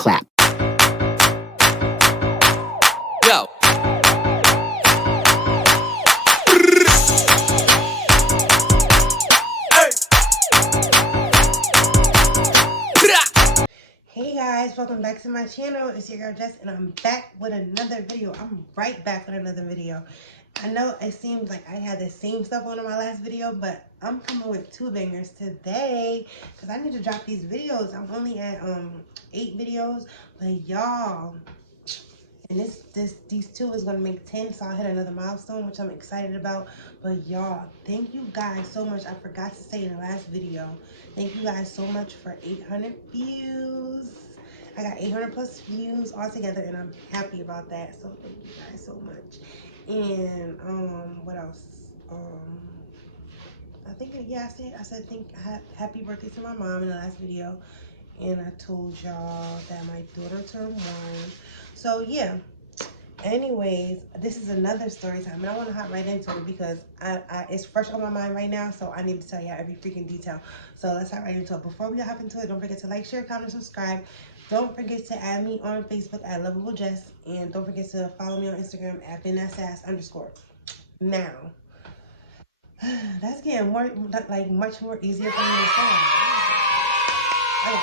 clap. Go. Hey guys, welcome back to my channel. It's your girl Jess and I'm back with another video. I'm right back with another video. I know it seems like I had the same stuff on in my last video, but I'm coming with 2 bangers today because I need to drop these videos. I'm only at 8 videos, but y'all, and these 2 is gonna make 10, so I'll hit another milestone, which I'm excited about. But y'all, thank you guys so much. I forgot to say in the last video, thank you guys so much for 800 views. I got 800 plus views all together, and I'm happy about that. So thank you guys so much. And what else? I think I said happy birthday to my mom in the last video, and I told y'all that my daughter turned 1. So yeah. Anyways, this is another story time, and I want to hop right into it because it's fresh on my mind right now, so I need to tell y'all every freaking detail. So let's hop right into it. Before we hop into it, don't forget to like, share, comment, subscribe. Don't forget to add me on Facebook at Lovable Jess, and don't forget to follow me on Instagram at @BenAssAss_. Now, that's getting more much more easier for me to say. Okay,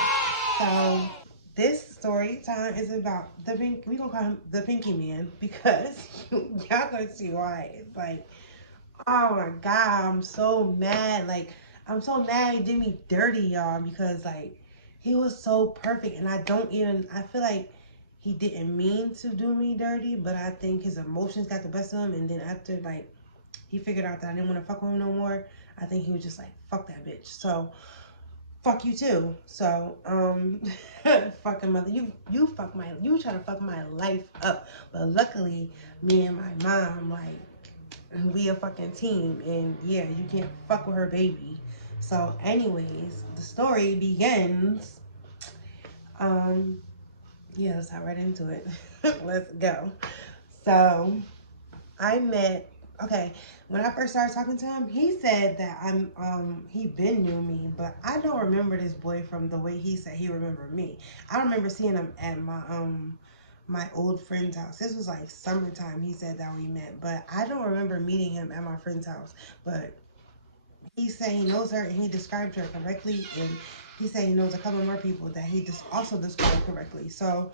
so this story time is about we gonna call him the Pinky Man because y'all gonna see why. It's like, oh my god, I'm so mad. Like, I'm so mad he did me dirty, y'all, because like he was so perfect, and I feel like he didn't mean to do me dirty, but I think his emotions got the best of him, and then after like he figured out that I didn't want to fuck with him no more, I think he was just like, fuck that bitch. So fuck you too. So fucking mother, you try to fuck my life up, but luckily me and my mom, like, we a fucking team, and yeah, you can't fuck with her baby. So anyways, the story begins. Yeah, let's hop right into it. Let's go. So okay, when I first started talking to him, he said that he been knew me, but I don't remember this boy from the way he said he remembered me. I remember seeing him at my old friend's house. This was like summertime, he said that we met, but I don't remember meeting him at my friend's house. But he said he knows her, and he described her correctly, and he said he knows a couple more people that he also described correctly. So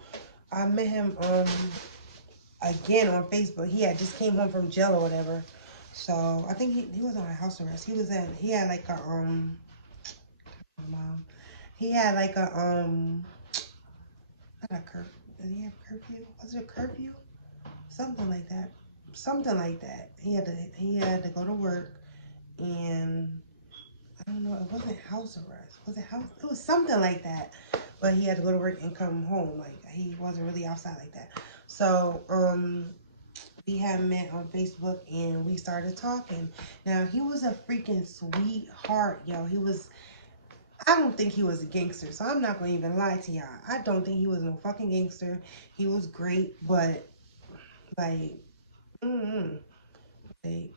I met him again on Facebook. He had just came home from jail or whatever. So I think he was on a house arrest. He had like a he had like a not a curfew. Did he have curfew? Was it a curfew? Something like that. Something like that. He had to go to work, and I don't know, it wasn't house arrest. Was it house? It was something like that. But he had to go to work and come home. Like, he wasn't really outside like that. So, we had met on Facebook, and we started talking. Now, he was a freaking sweetheart, yo. I don't think he was a gangster, so I'm not going to even lie to y'all. I don't think he was no fucking gangster. He was great, but, like, like,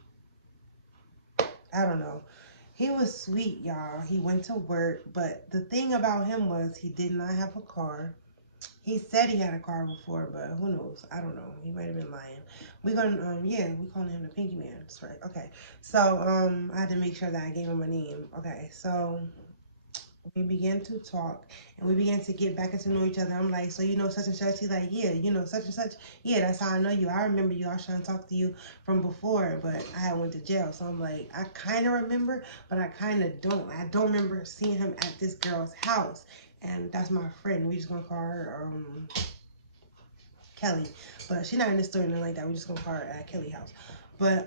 I don't know. He was sweet, y'all. He went to work, but the thing about him was he did not have a car. He said he had a car before, but who knows? I don't know. He might have been lying. We calling him the Pinky Man. That's right. Okay. So, I had to make sure that I gave him a name. Okay. So we began to talk, and we began to get back into know each other. I'm like, so you know such and such? He's like, yeah, you know such and such. Yeah, that's how I know you. I remember you. I was trying to talk to you from before, but I had went to jail. So I'm like, I kind of remember, but I kind of don't. I don't remember seeing him at this girl's house, and that's my friend. We just gonna call her Kelly, but she's not in the story or nothing like that. We just gonna call her at Kelly's house. But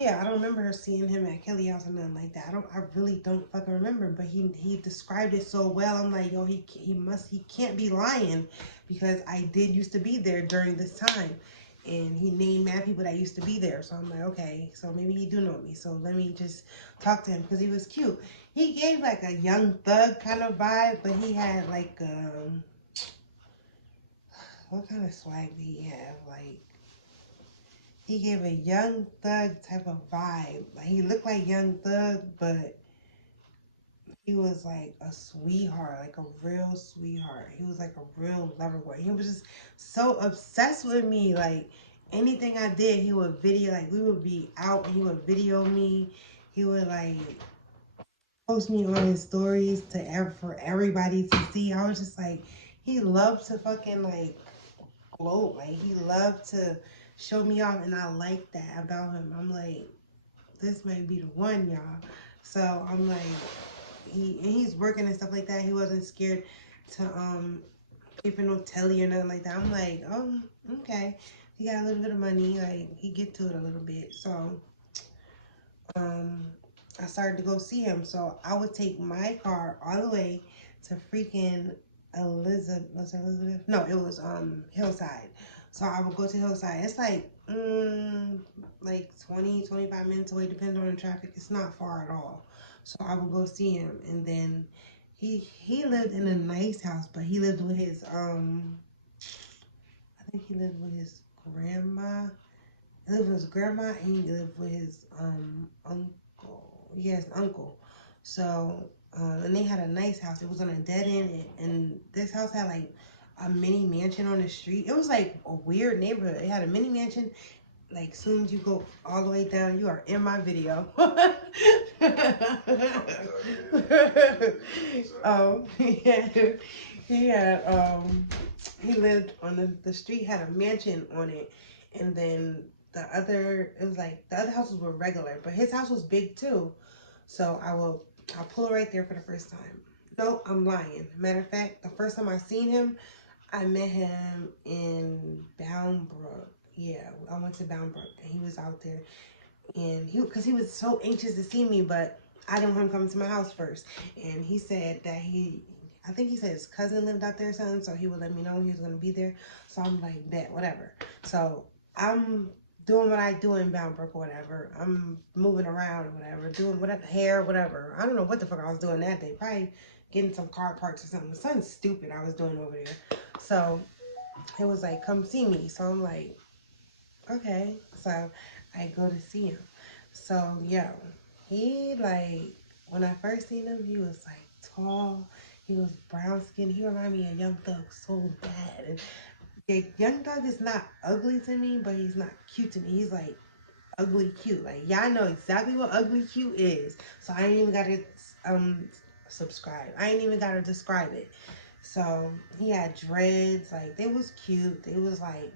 yeah, I don't remember her seeing him at Kelly's house or nothing like that. I really don't fucking remember. But he described it so well. I'm like, yo, he can't be lying, because I did used to be there during this time, and he named mad people that used to be there. So I'm like, okay, so maybe he do know me. So let me just talk to him, because he was cute. He gave like a young thug kind of vibe, but he had like what kind of swag did he have? Like, he gave a young thug type of vibe. Like, he looked like young thug, but He was like a sweetheart, like a real sweetheart. He was like a real lover boy. He was just so obsessed with me. Like anything I did, he would video. Like we would be out and he would video me. He would like post me on his stories for everybody to see. I was just like, he loved to fucking like gloat. Like he loved to show me off, and I like that about him. I'm like, this might be the one, y'all. So I'm like, he's working and stuff like that. He wasn't scared to pay for no telly or nothing like that. I'm like, oh, okay. He got a little bit of money, like he get to it a little bit. So um I started to go see him. So I would take my car all the way to freaking Elizabeth. Was it Elizabeth? No, it was Hillside. So I would go to Hillside. It's like 20-25 minutes away, depending on the traffic. It's not far at all. So I would go see him, and then he lived in a nice house, but he lived with his I think he lived with his grandma. He lived with his grandma, and he lived with his uncle. He has an uncle. So and they had a nice house. It was on a dead end, and this house had like a mini mansion on the street. It was like a weird neighborhood. It had a mini mansion. Like soon as you go all the way down, you are in my video. Yeah, he had he lived on the street, had a mansion on it, and then it was like the other houses were regular, but his house was big too. So I'll pull right there for the first time. No, I'm lying. Matter of fact, the first time I seen him, I met him in Bound Brook. Yeah, I went to Bound Brook, and he was out there, and because he was so anxious to see me, but I didn't want him coming to my house first, and he said that I think he said his cousin lived out there or something, so he would let me know when he was gonna be there. So I'm like, bet, whatever. So I'm doing what I do in Bound Brook or whatever. I'm moving around or whatever, doing whatever, hair, whatever. I don't know what the fuck I was doing that day. Probably getting some car parts or something. Something stupid I was doing over there. So it was like, come see me. So I'm like, okay. So I go to see him. So yo, he like, when I first seen him, he was like tall. He was brown skinned. He reminded me of Young Thug so bad. And yeah, Young Thug is not ugly to me, but he's not cute to me. He's like ugly cute. Like y'all know exactly what ugly cute is. So I ain't even gotta subscribe. I ain't even gotta describe it. So he had dreads. Like they was cute. They was like,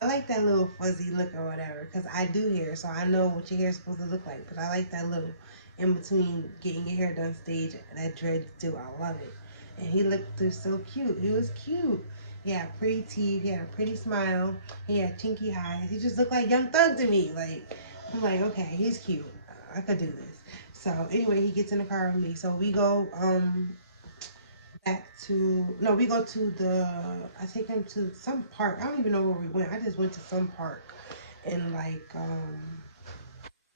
I like that little fuzzy look or whatever, because I do hair, so I know what your hair is supposed to look like. But I like that little in between getting your hair done stage, that dreads do. I love it. And he looked so cute. He was cute. He had pretty teeth. He had a pretty smile. He had chinky eyes. He just looked like Young Thug to me. Like, I'm like, okay, he's cute. I could do this. So anyway, he gets in the car with me. So we go back to, no, we go to I take him to some park. I don't even know where we went. I just went to some park in like I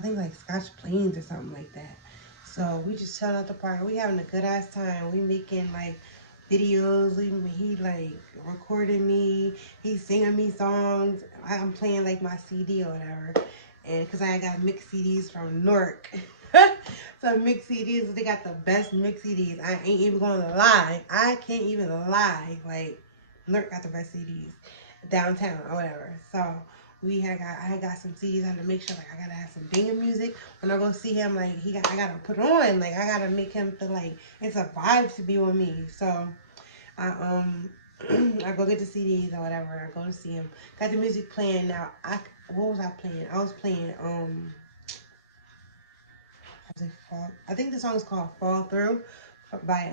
think like Scotch Plains or something like that. So we just chilling at the park. We having a good ass time. We making like videos. He like recording me. He's singing me songs. I'm playing like my CD or whatever. And because I got mixed CDs from Newark. So mixed CDs, they got the best mixed CDs. I ain't even gonna lie. I can't even lie. Like Newark got the best CDs downtown or whatever. So I had got some CDs. I had to make sure like I gotta have some banger music when I go see him. Like I gotta put on. Like I gotta make him feel like it's a vibe to be with me. So I I go get the CDs or whatever. I go to see him. Got the music playing now. What was I playing? I was playing I think the song is called Fall Through by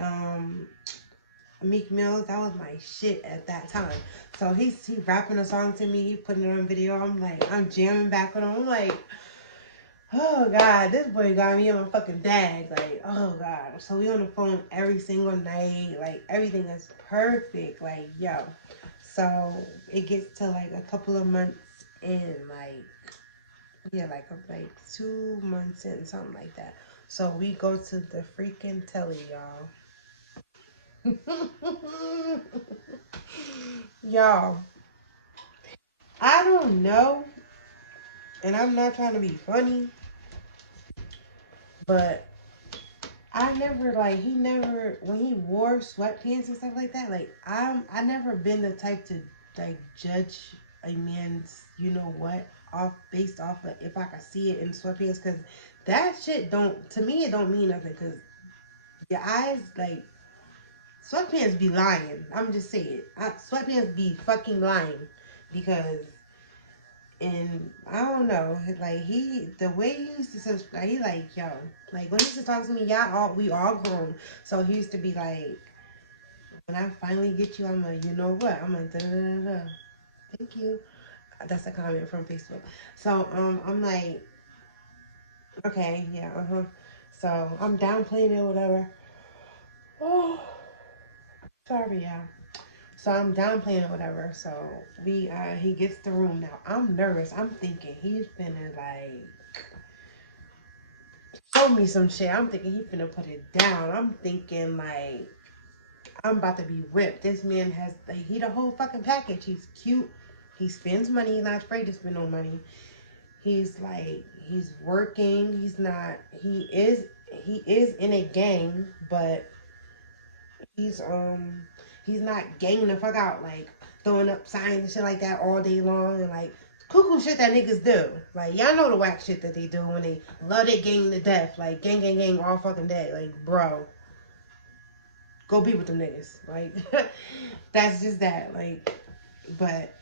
Meek Mills. That was my shit at that time. So he rapping a song to me, he putting it on video. I'm jamming back with him. I'm like, oh God, this boy got me in my fucking bag. Like, oh God. So we on the phone every single night. Like everything is perfect. Like, yo. So it gets to like a couple of months in, like, yeah, like 2 months in, something like that. So we go to the freaking telly, y'all. Y'all, I don't know, and I'm not trying to be funny, but I never like he never when he wore sweatpants and stuff like that. Like I never been the type to like judge a man's what off based off of if I can see it in sweatpants because that shit don't to me it don't mean nothing because your eyes like sweatpants be lying. I'm just saying sweatpants be fucking lying because and I don't know, like the way he used to, like he like yo, like when he used to talk to me, we all grown. So he used to be like, when I finally get you, I'm like, you know what? I'm like, da da da da. Thank you. That's a comment from Facebook. So I'm like, okay, yeah, So I'm downplaying it, whatever. Oh, sorry, yeah. So I'm downplaying it, whatever. So he gets the room now. I'm nervous. I'm thinking he's finna like show me some shit. I'm thinking he finna put it down. I'm thinking like I'm about to be whipped. This man has like he the whole fucking package. He's cute. He spends money. He's not afraid to spend no money. He's like he's working. He is in a gang, but he's he's not ganging the fuck out like throwing up signs and shit like that all day long and like cuckoo shit that niggas do. Like y'all know the whack shit that they do when they love their gang to death. Like gang gang gang all fucking day. Like bro, go be with them niggas. Like that's just that. Like but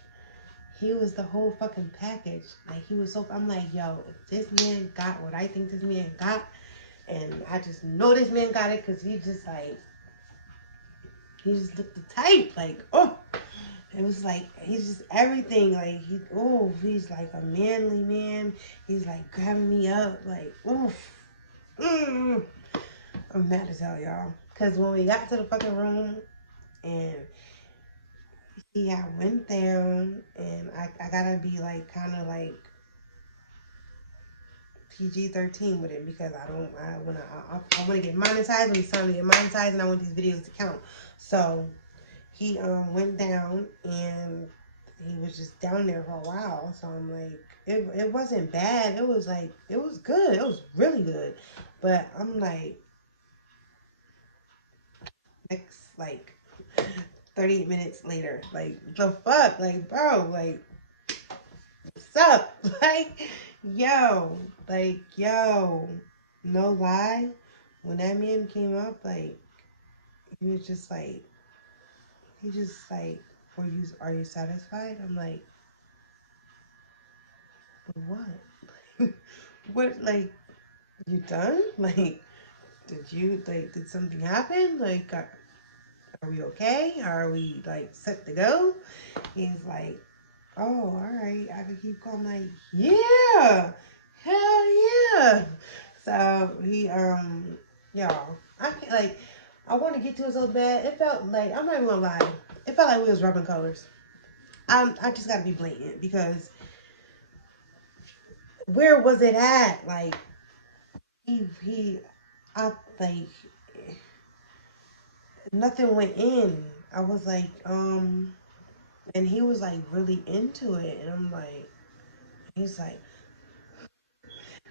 he was the whole fucking package. Like he was so I'm like, yo, if this man got what I think this man got and I just know this man got it because he just like he just looked the type. Like, oh it was like he's just everything. Like he's like a manly man. He's like grabbing me up. Like oof. Mm. I'm mad as hell, y'all. Cause when we got to the fucking room and I went down and I gotta be like kind of like PG-13 with it because I want to get monetized when it's time to get monetized and I want these videos to count. So he went down and he was just down there for a while. So I'm like, it wasn't bad. It was like, it was good. It was really good. But I'm like, next, like, 38 minutes later, like, the fuck? Like, bro, like, what's up? Yo, no lie. When that man came up, like, he was just like, are you satisfied? I'm like, but what? What, like, you done? Like, did something happen? Like, are we okay? Are we, like, set to go? He's like, oh, all right. I can keep going. I'm like, yeah, hell yeah. So y'all, I can't, like, I want to get to it so bad. It felt like, I'm not even gonna lie. It felt like we was rubbing colors. I just gotta be blatant because where was it at? Like, I like nothing went in. I was like, and he was like really into it, and he's like,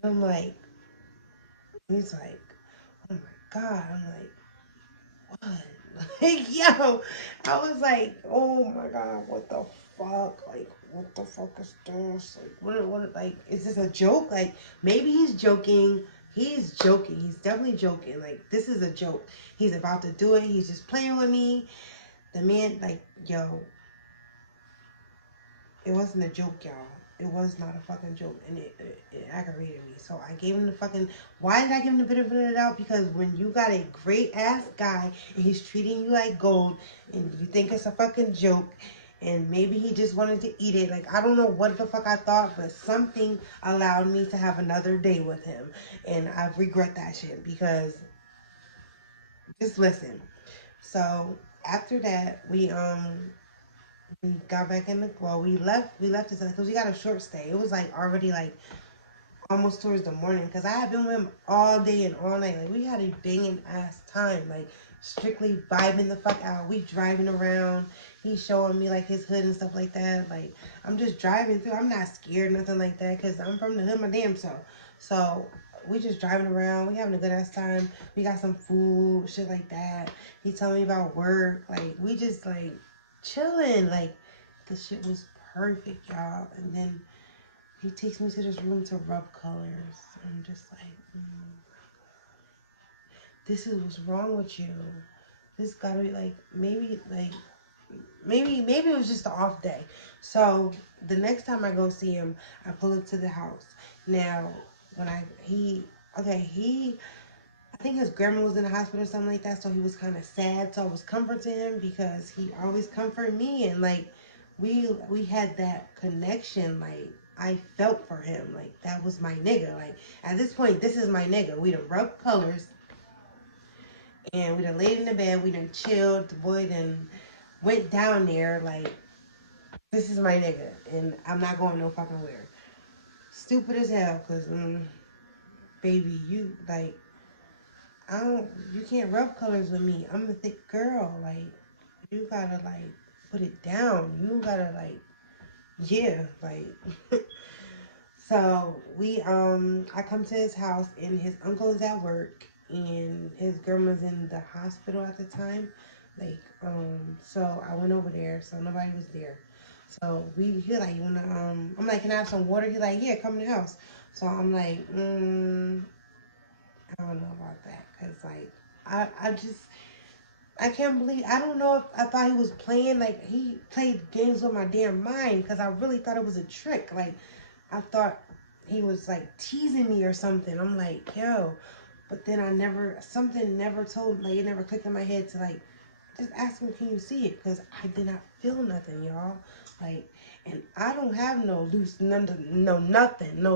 I'm like, he's like, oh my god, I'm like, what? Like, yo, I was like, oh my god, what the fuck? Like, what the fuck is this? Like, like, is this a joke? Like, maybe he's joking. He's joking. He's definitely joking. Like, this is a joke. He's about to do it. He's just playing with me. The man, like, yo, it wasn't a joke, y'all. It was not a fucking joke, and it aggravated me. So I gave him the fucking. Why did I give him the benefit of the doubt? Because when you got a great ass guy and he's treating you like gold, and you think it's a fucking joke, and maybe he just wanted to eat it. Like I don't know what the fuck I thought, but something allowed me to have another day with him, and I regret that shit because. Just listen. So after that, we got back in the we left this because we got a short stay. It was like already like almost towards the morning because I had been with him all day and all night. Like we had a banging ass time, like strictly vibing the fuck out. We driving around. He's showing me like his hood and stuff like that. Like I'm just driving through. I'm not scared nothing like that because I'm from the hood my damn self. So we just driving around. We having a good ass time. We got some food, shit like that. He told me about work. Like, we just, like, chilling. Like, the shit was perfect, y'all. And then he takes me to this room to rub colors. I'm just like, this is what's wrong with you. This gotta be, like, maybe it was just an off day. So the next time I go see him, I pull up to the house. Now, when I think his grandma was in the hospital or something like that, so he was kind of sad. So I was comforting him because he always comforted me, and like we had that connection. Like, I felt for him, like that was my nigga. Like, at this point, this is my nigga. We done rubbed colors, and we done laid in the bed. We done chilled. The boy done went down there. Like, this is my nigga, and I'm not going no fucking where. Stupid as hell, cause baby, you like. You can't rub colors with me. I'm a thick girl. Like, you gotta, like, put it down. You gotta, like, yeah, like. So, I come to his house, and his uncle is at work, and his grandma's in the hospital at the time. Like, so I went over there, so nobody was there. So, he like, you wanna, I'm like, can I have some water? He like, yeah, come in the house. So, I'm like, I don't know about that, because, like, I can't believe, I don't know if I thought he was playing, like, he played games with my damn mind, because I really thought it was a trick. Like, I thought he was, like, teasing me or something. I'm like, yo, but then something never told, like, it never clicked in my head to, like, just ask him, can you see it? Because I did not feel nothing, y'all. Like, and I don't have no loose, no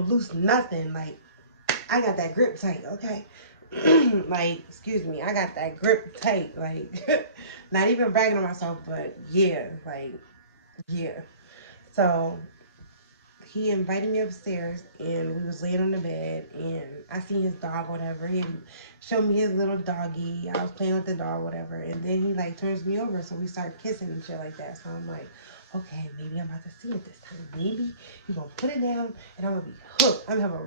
loose nothing. Like, I got that grip tight, okay? Like, excuse me, I got that grip tight. Like, not even bragging on myself, but yeah, like, yeah. So he invited me upstairs, and we was laying on the bed, and I seen his dog, whatever. He showed me his little doggy. I was playing with the dog, whatever. And then he like turns me over, so we start kissing and shit like that. So I'm like, okay, maybe I'm about to see it this time. Maybe you gonna put it down, and I'm gonna be hooked. I'm gonna have a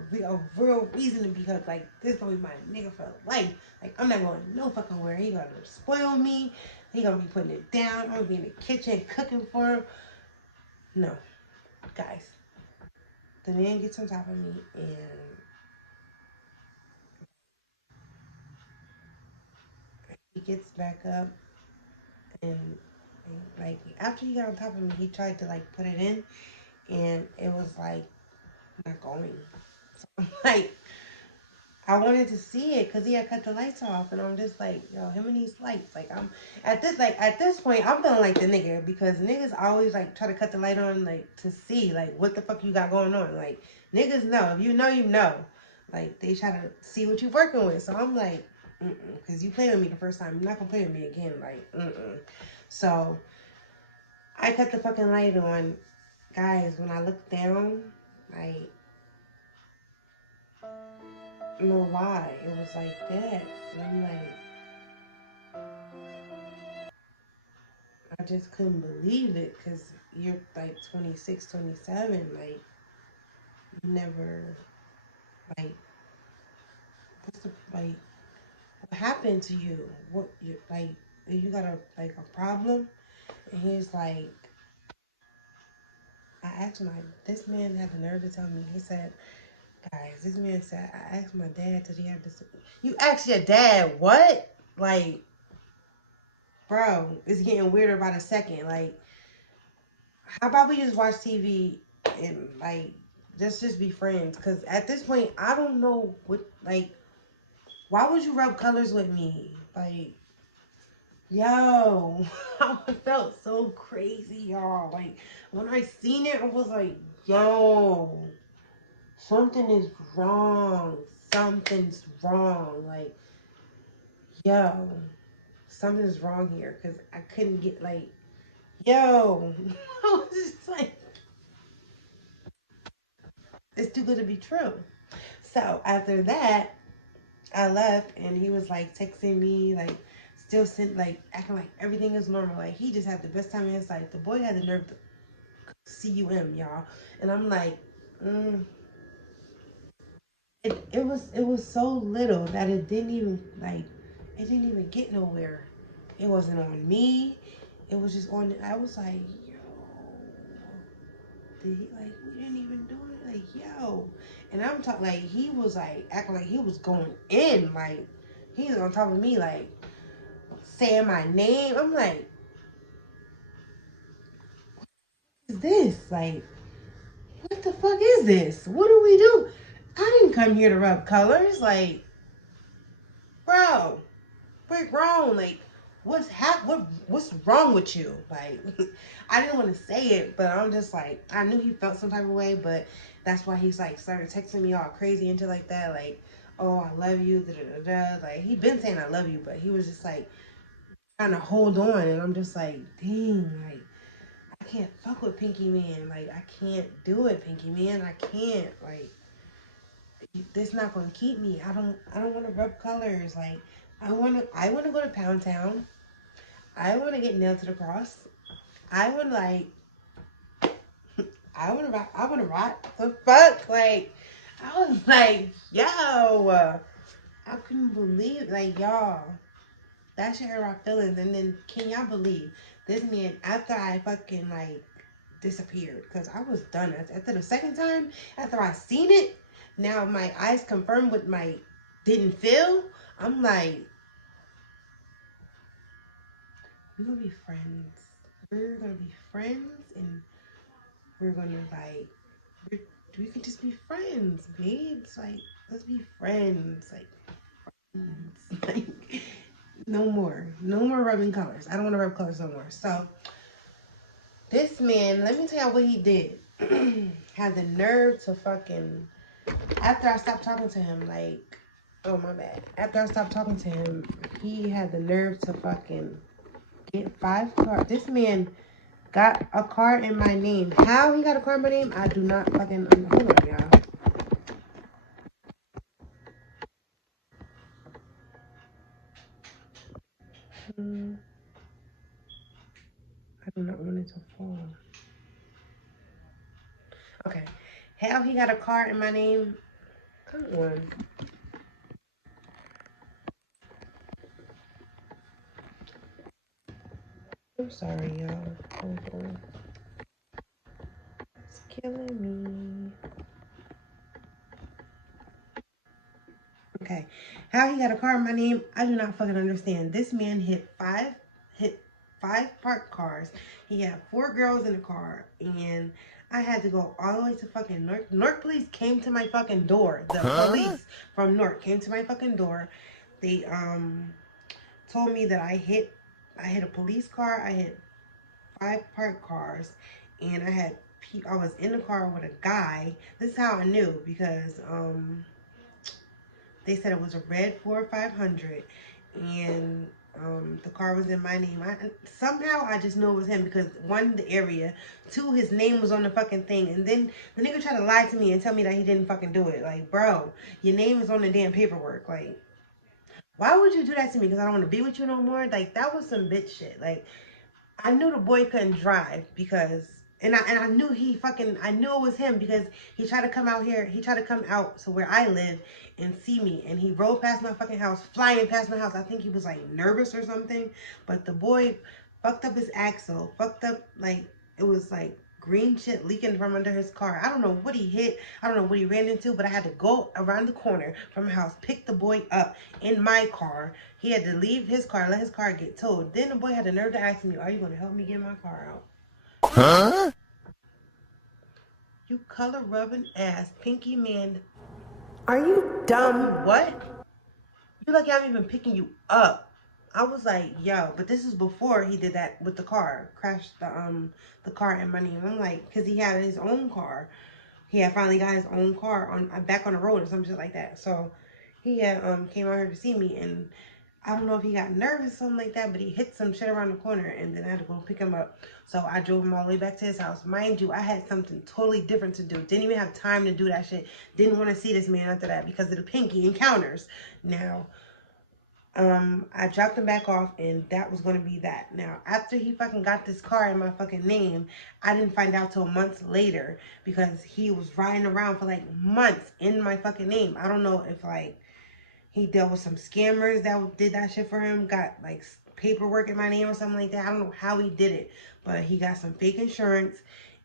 real reason to be hooked. Like, this gonna be my nigga for life. Like, I'm not going no fucking where. He gonna spoil me. He gonna be putting it down. I'm gonna be in the kitchen cooking for him. No, guys. The man gets on top of me, and he gets back up, and like, after he got on top of me, he tried to like put it in, and it was like not going. So I'm like, I wanted to see it because he had cut the lights off, and I'm just like, yo, him and these lights. Like, I'm at this point, I'm feeling like the nigga, because niggas always like try to cut the light on, like, to see like what the fuck you got going on. Like, niggas know, if you know, you know. Like, they try to see what you working with. So I'm like, because you played with me the first time, you're not gonna play with me again. Like, So I cut the fucking light on, guys. When I looked down, like, no lie, it was like that. And I'm like, I just couldn't believe it, because you're like 26, 27. Like, you never, like, what's the, like, what happened to you? What, you, like, you got a problem? And he's like, I asked my, this man had the nerve to tell me, he said, guys, this man said, I asked my dad, did he have this? You asked your dad what? Like, bro, it's getting weirder by the second. Like, how about we just watch TV and, like, just be friends? Because at this point, I don't know what, like, why would you rub colors with me? Like, yo, I felt so crazy, y'all. Like, when I seen it, I was like, yo, something is wrong. Something's wrong. Like, yo, something's wrong here. Because I couldn't get, like, yo. I was just like, it's too good to be true. So after that, I left, and he was like texting me, like, still sent, like, acting like everything is normal. Like, he just had the best time in his life. The boy had the nerve to CUM, y'all. And I'm like, it was so little that it didn't even get nowhere. It wasn't on me. It was just on. I was like, yo, did he like? We didn't even do it. Like, yo, and I'm talking like he was like acting like he was going in. Like he was on top of me, like saying my name. I'm like, what is this? Like, what the fuck is this? What do we do? I didn't come here to rub colors. Like, bro, we're grown. Like, what's wrong with you? Like, I didn't want to say it, but I'm just like, I knew he felt some type of way, but that's why he's like started texting me all crazy into like that, like, oh, I love you, da da da da. Like, he been saying I love you, but he was just like trying to hold on, and I'm just like, dang, like, I can't fuck with Pinky Man. Like, I can't do it, Pinky Man. I can't. Like, this not gonna keep me. I don't want to rub colors. Like, I wanna go to Pound Town. I want to get nailed to the cross. I would like. I want to rock. I want to rock. The fuck, like, I was like, yo, I couldn't believe, like, y'all. That shit hurt my feelings. And then, can y'all believe this man? After I fucking like disappeared, because I was done. After the second time, after I seen it, now my eyes confirmed what my didn't feel. I'm like, we're gonna be friends. We're gonna be friends, and we're gonna like, we can just be friends, babes. Like, let's be friends. Like, like, no more, no more rubbing colors. I don't want to rub colors no more. So this man, let me tell you what he did. Had the nerve to fucking, after I stopped talking to him, like, oh my bad. After I stopped talking to him, he had the nerve to fucking get 5 cards. This man got a card in my name. How he got a card in my name, I do not fucking, hold on, y'all. I do not want it to fall. Okay. How he got a card in my name? Come on. I'm sorry, y'all. Hold on. It's killing me. Okay. How he got a car in my name, I do not fucking understand. This man hit five parked cars. He had 4 girls in the car, and I had to go all the way to fucking North. North police came to my fucking door. The police from North came to my fucking door. They told me that I hit a police car. I hit 5 parked cars, and I was in the car with a guy. This is how I knew, because they said it was a red Ford 500, and the car was in my name. Somehow I just know it was him, because 1, the area, 2, his name was on the fucking thing, and then the nigga tried to lie to me and tell me that he didn't fucking do it. Like, bro, your name is on the damn paperwork. Like, why would you do that to me? Because I don't want to be with you no more? Like, that was some bitch shit. Like, I knew the boy couldn't drive, because, and I knew I knew it was him, because he tried to come out here. He tried to come out to where I live and see me, and he rode past my fucking house, flying past my house. I think he was like nervous or something, but the boy fucked up his axle, fucked up, like, it was like green shit leaking from under his car. I don't know what he hit. I don't know what he ran into, but I had to go around the corner from my house, pick the boy up in my car. He had to leave his car, let his car get towed. Then the boy had the nerve to ask me, are you going to help me get my car out? Huh? You color rubbing ass, Pinky Man. Are you dumb? What? You like I'm even picking you up. I was like, yo, but this is before he did that with the car. Crashed the car in my name. I'm like, because he had his own car. He had finally got his own car on back on the road or some shit like that. So he had came out here to see me, and I don't know if he got nervous or something like that, but he hit some shit around the corner, and then I had to go pick him up. So I drove him all the way back to his house. Mind you, I had something totally different to do. Didn't even have time to do that shit. Didn't want to see this man after that because of the Pinky encounters. Now, I dropped him back off, and that was going to be that. Now, after he fucking got this car in my fucking name, I didn't find out till months later, because he was riding around for like months in my fucking name. I don't know if like he dealt with some scammers that did that shit for him, got like paperwork in my name or something like that. I don't know how he did it, but he got some fake insurance,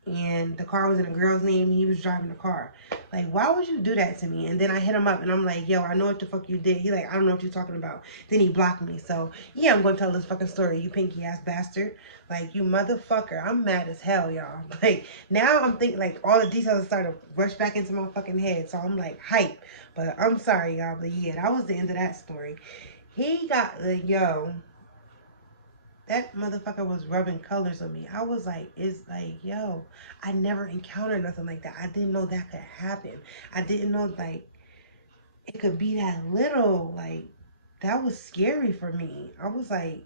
and the car was in a girl's name. He was driving the car. Like, why would you do that to me? And then I hit him up, and I'm like, yo, I know what the fuck you did. He like, I don't know what you're talking about. Then he blocked me. So yeah, I'm gonna tell this fucking story, you pinky ass bastard. Like, you motherfucker. I'm mad as hell, y'all. Like, now I'm thinking, like, all the details started to rush back into my fucking head. So I'm like hype. But I'm sorry, y'all. But yeah, that was the end of that story. He got yo. That motherfucker was rubbing colors on me. I was like, it's like, yo, I never encountered nothing like that. I didn't know that could happen. I didn't know, like, it could be that little. Like, that was scary for me. I was like,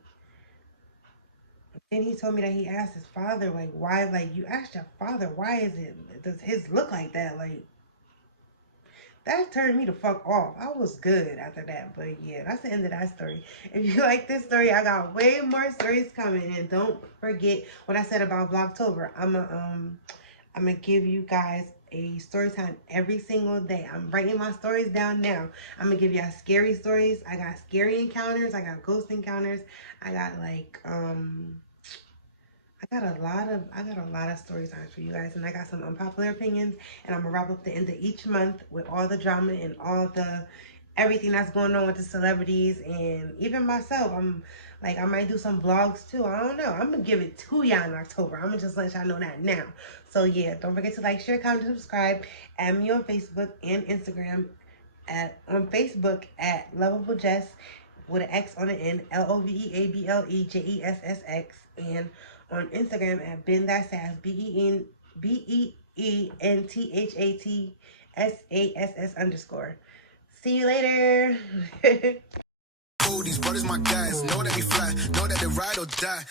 then he told me that he asked his father, like, why, like, you asked your father, why does his look like that? Like, that turned me the fuck off. I was good after that. But yeah, that's the end of that story. If you like this story, I got way more stories coming. And don't forget what I said about Vlogtober. I'm gonna give you guys a story time every single day. I'm writing my stories down now. I'm gonna give you scary stories. I got scary encounters. I got ghost encounters. I got like I got a lot of story times for you guys, and I got some unpopular opinions, and I'm gonna wrap up the end of each month with all the drama and all the everything that's going on with the celebrities, and even myself. I'm like, I might do some vlogs too. I don't know. I'm gonna give it to y'all in October. I'm gonna just let y'all know that now. So yeah, don't forget to like, share, comment, and subscribe. Add me on Facebook and Instagram on Facebook at Lovable Jess with an X on the end, LOVEABLEJESSX, and on Instagram at Ben That Sass, BEENTHATSASS_. See you later. These brothers my guys, know that we fly, know that they ride or die.